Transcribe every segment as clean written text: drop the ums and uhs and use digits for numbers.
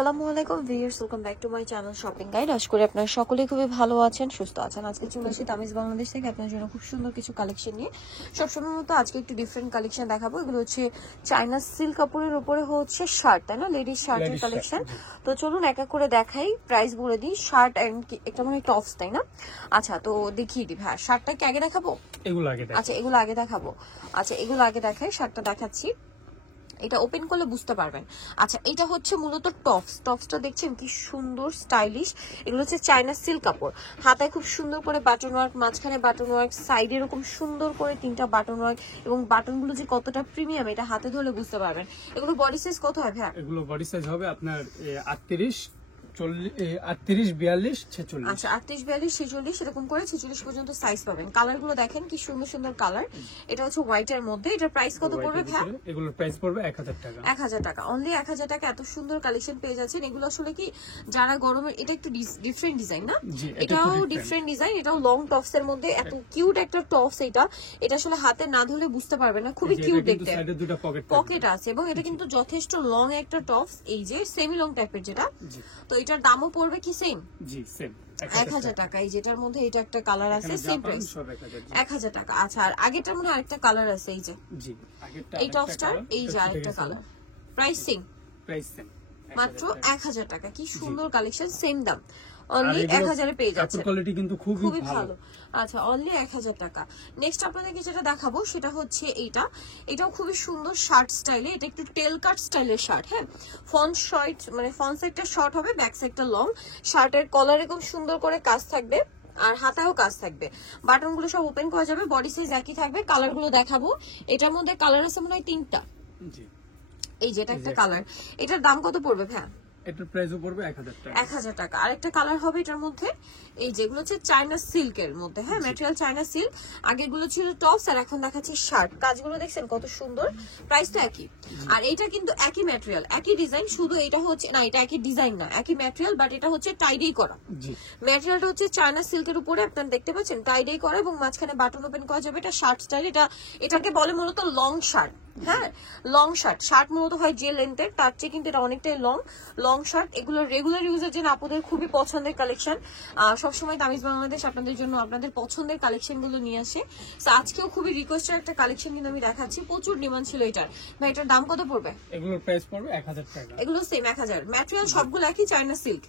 আসসালামু আলাইকুম viewers, welcome back to my channel shopping guide. আশা করি আপনারা সকলেই খুবই ভালো আছেন, সুস্থ আছেন। আজকে চলে আসি তামিজ বাংলাদেশ থেকে আপনার জন্য খুব সুন্দর কিছু কালেকশন নিয়ে। সবসময় মতো আজকে একটু ডিফারেন্ট কালেকশন দেখাবো। এগুলো হচ্ছে চায়না সিল্ক কাপড়ের উপরে হচ্ছে শার্ট, তাই না? লেডিস শার্টের কালেকশন। তো চলুন এক এক করে দেখাই, প্রাইস বলে দিই। শার্ট এন্ড একটা মানে টপস, তাই না? আচ্ছা, তো দেখিয়ে দিই। হ্যাঁ, শার্টটা কি আগে দেখাবো? আচ্ছা, এগুলো আগে দেখাবো। আচ্ছা, এগুলো আগে দেখাই, শার্টটা দেখাচ্ছি। এটা ওপেন করলে বুঝতে পারবেন। আচ্ছা, এটা হচ্ছে মূলত টপসটা দেখছেন কি সুন্দর স্টাইলিশ। এগুলো হচ্ছে চায়না সিল্ক কাপড়। হাতায় খুব সুন্দর করে বাটন ওয়ার্ক, মাঝখানে বাটন ওয়ার্ক, সাইডে এরকম সুন্দর করে 3টা বাটন ওয়ার্ক, এবং বাটনগুলো যে কতটা প্রিমিয়াম এটা হাতে ধরলে বুঝতে পারবেন। এগুলো বডি সাইজ কত হয় ভাই? এগুলো বডি সাইজ হবে আপনার 38, 42, 46। আচ্ছা, 38, 42, 46 এরকম করে 46 পর্যন্ত সাইজ পাবেন। কালার গুলো দেখেন কি সুন্দর সুন্দর কালার। এটা হচ্ছে হোয়াইট এর মধ্যে। এটার প্রাইস কত পড়বে ভাই? এগুলোর প্রাইস পড়বে 1000 টাকা। 1000 টাকা, অনলি 1000 টাকা। এত সুন্দর কালেকশন পেয়ে যাচ্ছেন। এগুলো আসলে কি যারা গরমের, এটা একটু ডিফারেন্ট ডিজাইন না? এটাও ডিফারেন্ট ডিজাইন, এটাও লং টপস এর মধ্যে। এত কিউট একটা টপস এটা আসলে হাতে না ধরলে বুঝতে পারবে না, খুবই কিউট দেখতে। সাইডে দুটো পকেট আছে এবং এটা কিন্তু যথেষ্ট লং একটা টপস, এই যে সেমি লং টাইপের যেটা। তো এটার দামও পড়বে কি সেম? জি সেম 1000 টাকা। এই যেটার মধ্যে এটা একটা কালার আছে, সেম প্রাইস 1000 টাকা। আচ্ছা, আর আগেরটার মধ্যে আরেকটা কালার আছে, এই যে জি আগেরটা, এই টপসটার এই যে আরেকটা কালার। প্রাইস সেম মাত্র 1000 টাকা। কি সুন্দর কালেকশন, সেম দাম, অনলি 1000 এ পেয়ে যাচ্ছেন। কোয়ালিটি কিন্তু খুবই ভালো। আচ্ছা, অনলি 1000 টাকা। নেক্সট আপনাদেরকে যেটা দেখাবো সেটা হচ্ছে এটাও খুবই সুন্দর শার্ট স্টাইলে। এটা একটু টেল কাট স্টাইলের শার্ট। হ্যাঁ, ফ্রন্ট শর্ট মানে ফ্রন্ট সাইডটা শর্ট হবে, ব্যাক সাইডটা লং। শার্টের কলারে খুব সুন্দর করে কাজ থাকবে আর হাতায়ও কাজ থাকবে। বাটন গুলো সব ওপেন করা যাবে, বডি সাইজ একই থাকবে। কালার গুলো দেখাবো। এটার মধ্যে কালার আছে মনে হয় 3টা। এই যেটা একটা কালার, এটার দাম কত পড়বে ভাই? এটার প্রাইসও পড়বে 1000 টাকা। 1000 টাকা। আরেকটা কালার হবে এটার মধ্যে, এই যেগুলো হচ্ছে চায়না সিল্কের মধ্যে। হ্যাঁ, ম্যাটেরিয়াল চায়না সিল্ক। আগেগুলো ছিল টপস আর এখন দেখাচ্ছি শার্ট। কাজগুলো দেখছেন কত সুন্দর। প্রাইস তো একই। আর এটা কিন্তু একই ম্যাটেরিয়াল, একই ডিজাইন, শুধু এটা হচ্ছে না, এটা একই ডিজাইন না, একই ম্যাটেরিয়াল, বাট এটা হচ্ছে টাইডেই করা। ম্যাটেরিয়ালটা হচ্ছে চায়না সিল্কের উপরে আপনারা দেখতে পাচ্ছেন টাইডেই করা, এবং মাঝখানে বাটন ওপেন করা যাবে। এটা শার্ট স্টাইল। এটাকে বলে মূলত লং শার্ট। হ্যাঁ, লং শার্ট মূলত হয় যে লেন্থের, তার চেয়ে কিন্তু এটা অনেকটাই লং শার্ট। এগুলো রেগুলার ইউজের জন্য আপনাদের খুবই পছন্দের কালেকশন। সবসময় তামিজ বাংলাদেশ আপনাদের জন্য আপনাদের পছন্দের কালেকশন গুলো নিয়ে আসে। আজকেও খুবই রিকোয়েস্টের একটা কালেকশন কিন্তু আমি দেখাচ্ছি, প্রচুর ডিমান্ড ছিল এটার। ভাই, এটার দাম কত পড়বে? এগুলোর প্রাইস পড়বে 1000 টাকা। এগুলো সেম 1000। ম্যাটেরিয়াল সবগুলো একই, চায়না সিল্ক।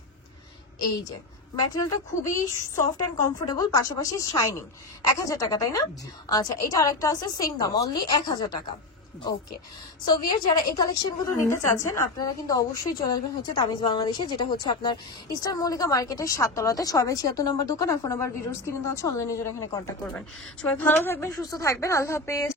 এই যে ম্যাটেরিয়ালটা খুবই সফট এন্ড কমফোর্টেবল, পাশাপাশি শাইনিং। 1000 টাকা, তাই না? আচ্ছা, এটা আরেকটা আছে সেম দাম, অনলি 1000 টাকা। ওকে, সো ভিউয়ার, যারা এই কালেকশন গুলো নিতে চাচ্ছেন আপনারা কিন্তু অবশ্যই চলে আসবেন হচ্ছে তামিজ বাংলাদেশে, যেটা হচ্ছে আপনার ইস্টার্ন মল্লিকা মার্কেটের 7 তলাতে 6/76 নম্বর দোকান। আর ফোন নাম্বার ভিডিওস কিনে দেওয়া হচ্ছে, অনলাইনে জন্য এখানে কন্ট্যাক্ট করবেন। সবাই ভালো থাকবেন, সুস্থ থাকবেন, আল্লাহ হাফেজ।